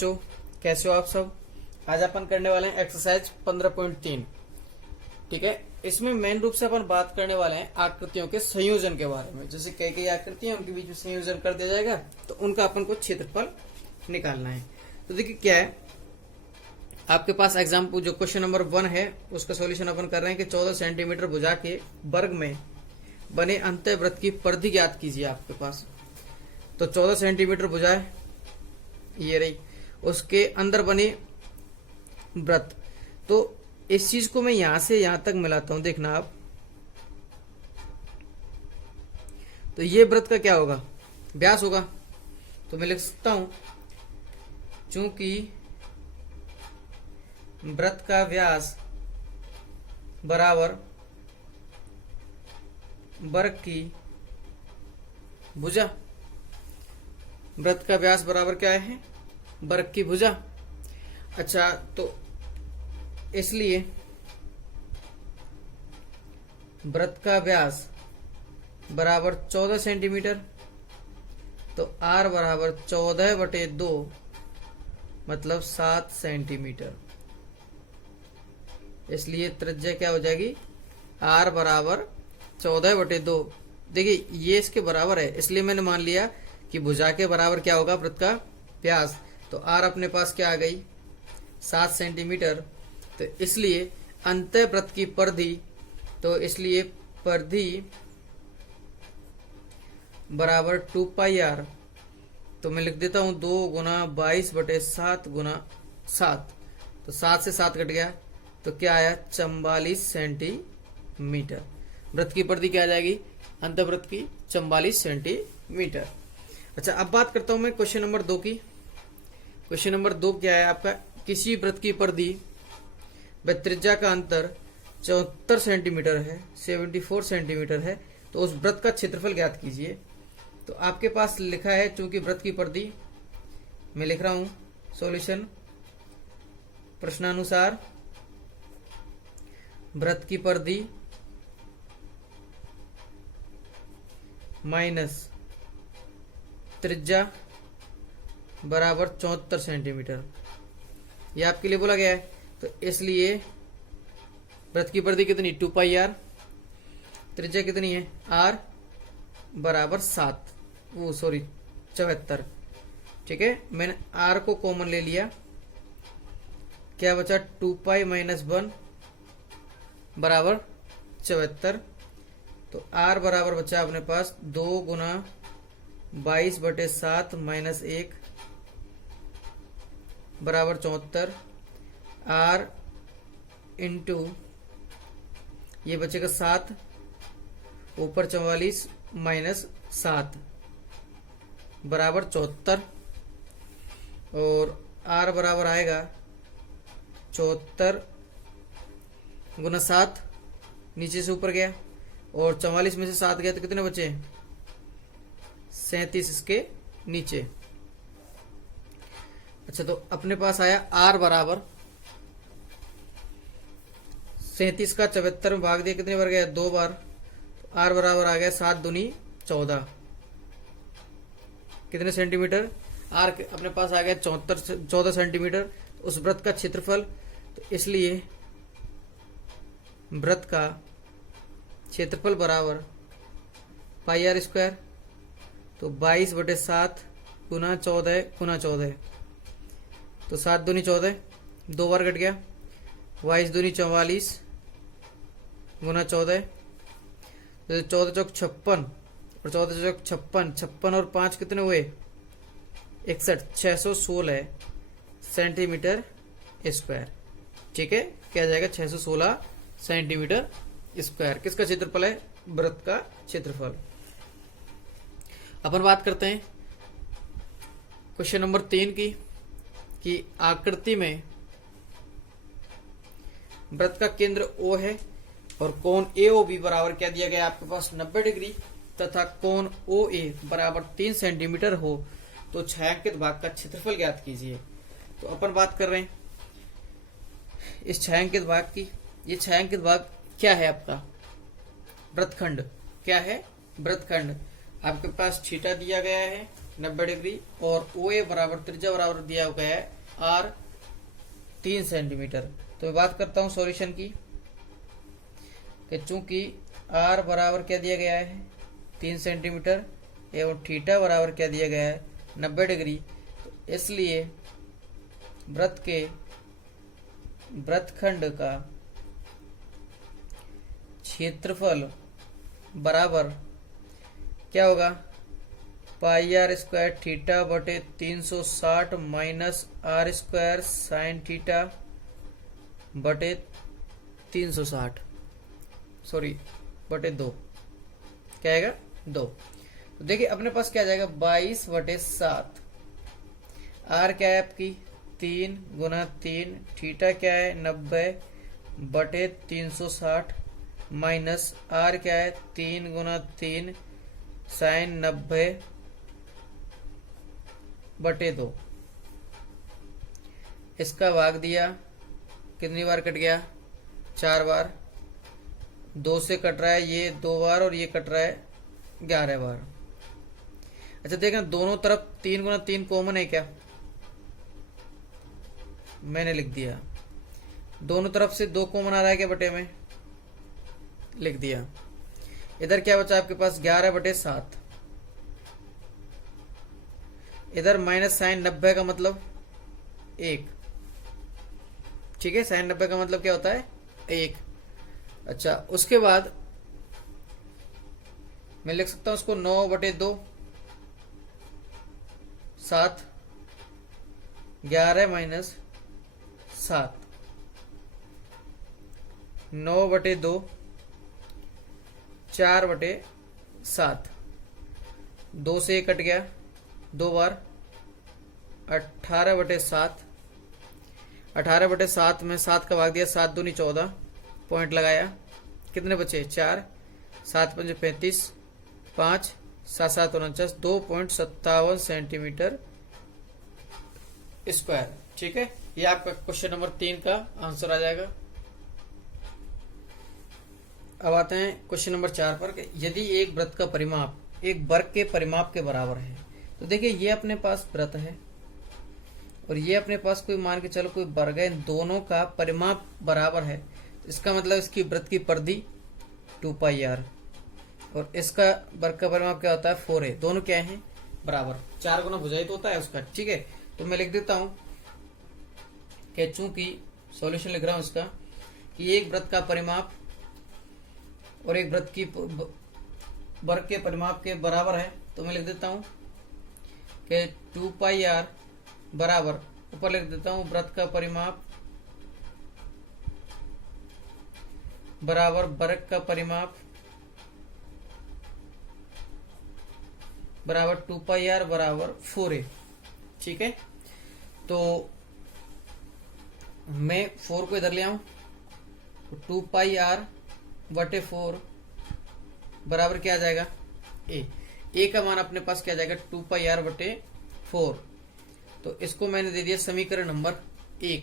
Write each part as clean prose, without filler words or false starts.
बच्चों, कैसे हो आप सब। आज अपन करने वाले हैं एक्सरसाइज 15.3। ठीक है, इसमें मेन रूप से अपन बात करने वाले हैं आकृतियों के संयोजन के बारे में। जैसे कई कई आकृतियां उनके बीच में संयोजन कर दिया जाएगा तो उनका अपन को क्षेत्रफल निकालना है। तो देखिए क्या है, आपके पास एग्जाम्पल जो क्वेश्चन नंबर 1 है उसका सॉल्यूशन अपन कर रहे हैं कि 14 सेंटीमीटर भुजा के वर्ग में बने अंतःवृत्त की परिधि ज्ञात कीजिए। आपके पास तो 14 सेंटीमीटर भुजा है, ये रही, उसके अंदर बने वृत्त। तो इस चीज को मैं यहां से यहां तक मिलाता हूं, देखना आप। तो ये वृत्त का क्या होगा, व्यास होगा। तो मैं लिख सकता हूं चूंकि वृत्त का व्यास बराबर वर्ग की भुजा। वृत्त का व्यास बराबर क्या है, वर्ग की भुजा। अच्छा, तो इसलिए वृत्त का व्यास बराबर 14 सेंटीमीटर। तो r बराबर 14/2 मतलब 7 सेंटीमीटर। इसलिए त्रिज्या क्या हो जाएगी, r बराबर 14/2। देखिए ये इसके बराबर है, इसलिए मैंने मान लिया कि भुजा के बराबर क्या होगा वृत्त का व्यास। तो r अपने पास क्या आ गई, 7 सेंटीमीटर। तो इसलिए अंतःवृत्त की परिधि, तो इसलिए परिधि बराबर 2πr। तो मैं लिख देता हूं 2 गुना 22/7 गुना 7। तो 7 से 7 कट गया तो क्या आया, 44 सेंटीमीटर। वृत्त की परिधि क्या आ जाएगी, अंतःवृत्त की 44 सेंटीमीटर। अच्छा, अब बात करता हूं मैं क्वेश्चन नंबर 2 की। क्वेश्चन नंबर 2 क्या है आपका, किसी वृत्त की परिधि व त्रिज्या का अंतर 74 सेंटीमीटर है, 74 सेंटीमीटर है। तो उस वृत्त का क्षेत्रफल ज्ञात कीजिए। तो आपके पास लिखा है चूंकि वृत्त की परिधि, मैं लिख रहा हूं सॉल्यूशन प्रश्नानुसार वृत्त की परिधि माइनस त्रिज्या बराबर 74 सेंटीमीटर, ये आपके लिए बोला गया है। तो इसलिए वृत्त की परिधि कितनी, 2πr, त्रिज्या कितनी है, r बराबर 7, वो सॉरी 74। ठीक है, मैंने r को कॉमन ले लिया, क्या बचा, 2π - 1 बराबर 74। तो r बराबर बचा अपने पास 2 गुना 22/7 - 1 बराबर 74। r इंटू ये बचेगा 7, ऊपर 44 - 7 बराबर 74। और r बराबर आएगा 74 गुना 7, नीचे से ऊपर गया, और 44 में से 7 गया तो कितने बचे, 37 इसके नीचे। अच्छा, तो अपने पास आया r बराबर 37 का 74 में भाग दिया, कितने बार गया, 2 बार। तो r बराबर आ गया 7 दूनी 14, कितने सेंटीमीटर, r अपने पास आ गया 14 सेंटीमीटर। उस वृत्त का क्षेत्रफल, तो इसलिए वृत्त का क्षेत्रफल बराबर πr²। तो 22/7 गुना 14 गुना 14। तो 7 दूनी 14, 2 बार कट गया, 22 दूनी 44 गुना 14। तो 14 चौक 56 और 14 चौक 56, 56 और 5 कितने हुए, 61, 616 सेंटीमीटर स्क्वायर। ठीक है, क्या जाएगा, 616 सेंटीमीटर स्क्वायर। किसका क्षेत्रफल है, वृत्त का क्षेत्रफल। अपन बात करते हैं क्वेश्चन नंबर 3 की, कि आकृति में वृत्त का केंद्र O है और कोण AOB बराबर क्या दिया गया आपके पास, 90 डिग्री, तथा कोण OA बराबर 3 सेंटीमीटर हो तो छायांकित भाग का क्षेत्रफल ज्ञात कीजिए। तो अपन बात कर रहे हैं इस छायांकित भाग की। ये छायांकित भाग क्या है आपका, वृत्तखंड। क्या है, वृत्तखंड। आपके पास थीटा दिया गया है, 90 डिग्री, और ओ ए बराबर त्रिज्या बराबर दिया गया है आर 3 सेंटीमीटर। तो मैं बात करता हूं सॉल्यूशन की, कि चूंकि आर बराबर क्या दिया गया है 3 सेंटीमीटर एवं थीटा बराबर क्या दिया गया है 90 डिग्री, तो इसलिए वृत्तखंड का क्षेत्रफल बराबर क्या होगा पाई आर स्क्वायर थीटा बटे 360 minus R square sine theta बटे 360 बटे 2 क्या आएगा 2। तो देखिए अपने पास क्या आ जाएगा 22 बटे 7। आर क्या है आपकी 3 गुना 3, थीटा क्या है 90 बटे 360 माइनस आर क्या है 3 गुना 3 साइन 90 बटे 2। इसका भाग दिया, कितनी बार कट गया 4 बार, 2 से कट रहा है ये 2 बार और ये कट रहा है 11 बार। अच्छा देखना दोनों तरफ 3 गुना 3 कॉमन है क्या, मैंने लिख दिया। दोनों तरफ से 2 कॉमन आ रहा है क्या बटे में, लिख दिया। इधर क्या बचा आपके पास 11 बटे 7, इधर माइनस साइन 90 का मतलब 1, ठीक है, साइन 90 का मतलब क्या होता है 1। अच्छा उसके बाद मैं लिख सकता हूं उसको 9 बटे 2 7, 11 माइनस 7, 9 बटे 2 4 बटे 7, 2 से 1 कट गया 2 बार, 18 बटे 7, 18 बटे 7 में 7 का भाग दिया, 7 दूनी 14, पॉइंट लगाया, कितने बचे 4, 7 पंजे 35, 5 7 7 49, 2.57 सेंटीमीटर स्क्वायर। ठीक है, ये आपका क्वेश्चन नंबर 3 का आंसर आ जाएगा। अब आते हैं क्वेश्चन नंबर 4 पर, यदि एक वृत्त का परिमाप एक वर्ग के परिमाप के बराबर है। तो देखिए ये अपने पास वृत्त है और ये अपने पास कोई मान के चलो कोई वर्ग है, इन दोनों का परिमाप बराबर है, तो इसका मतलब इसकी वृत्त की परिधि 2πr और इसका वर्ग का परिमाप क्या होता है 4a। दोनों क्या है बराबर, 4 गुना भुजाई तो होता है उसका। ठीक है, तो मैं लिख देता हूं कि चूंकि सॉल्यूशन लिख रहा हूं इसका कि एक वृत्त का परिमाप और एक वृत्त की वर्ग के परिमाप के बराबर है, तो मैं लिख देता हूं कि 2πr बराबर, ऊपर लिख देता हूं वृत्त का परिमाप बराबर वर्ग का परिमाप बराबर 2πr बराबर 4a। ठीक है, तो मैं 4 को इधर ले आऊं, 2πr बटे 4 बराबर क्या आ जाएगा a का मान अपने पास क्या आ जाएगा 2πr बटे 4। तो इसको मैंने दे दिया समीकरण नंबर 1।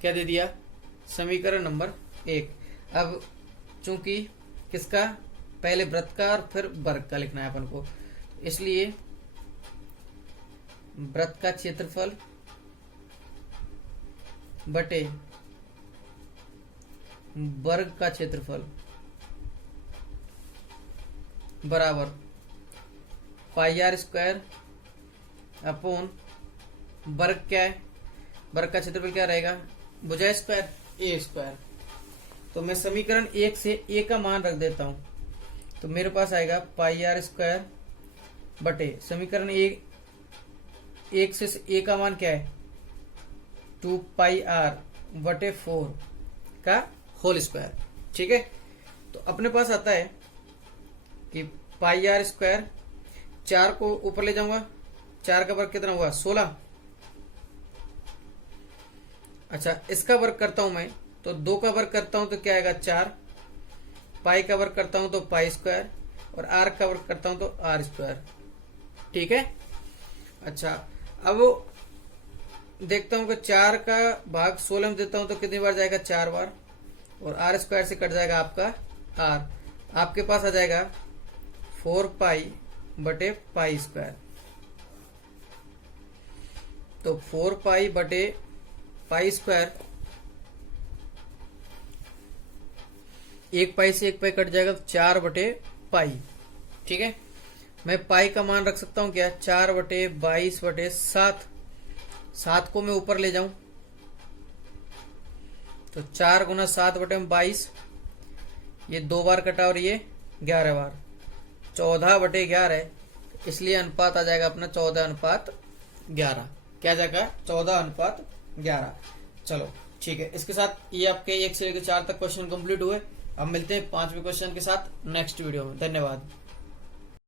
क्या दे दिया, समीकरण नंबर 1। अब चूंकि किसका, पहले वृत्त का और फिर वर्ग का लिखना है अपन को, इसलिए वृत्त का क्षेत्रफल बटे वर्ग का क्षेत्रफल बराबर πr स्क्वायर अपॉन वर्ग क्या है, वर्ग का क्षेत्रफल क्या रहेगा भुजा स्क्वायर a स्क्वायर। तो मैं समीकरण 1 से a का मान रख देता हूं, तो मेरे पास आएगा πr स्क्वायर बटे समीकरण 1 से a का मान क्या है 2πr बटे 4 का होल स्क्वायर। ठीक है, तो अपने पास आता है कि πr स्क्वायर, 4 को ऊपर ले जाऊंगा, 4 का वर्ग कितना हुआ 16। अच्छा इसका वर्ग करता हूं मैं, तो 2 का वर्ग करता हूं तो क्या आएगा 4, पाई का वर्ग करता हूं तो पाई स्क्वायर और आर का वर्ग करता हूं तो आर स्क्वायर। ठीक है, अच्छा अब देखता हूं कि 4 का भाग 16 में देता हूं तो कितनी बार जाएगा 4 बार, और आर स्क्वायर से कट जाएगा आपका आर, आपके पास आ जाएगा 4 पाई बटे पाई स्क्वायर। तो 4 पाई बटे पाई स्क्वायर, 1 पाई से 1 पाई कट जाएगा तो 4 बटे पाई। ठीक है, मैं पाई का मान रख सकता हूं क्या, 4 बटे 22 बटे 7, 7 को मैं ऊपर ले जाऊं तो 4 गुना 7 बटे 22, ये 2 बार कटा और ये 11 बार, 14 बटे 11, इसलिए अनुपात आ जाएगा अपना 14:11। क्या जाएगा, 14:11। चलो ठीक है, इसके साथ ये आपके 1 से लेकर 4 तक क्वेश्चन कंप्लीट हुए। अब मिलते हैं 5वें क्वेश्चन के साथ नेक्स्ट वीडियो में। धन्यवाद।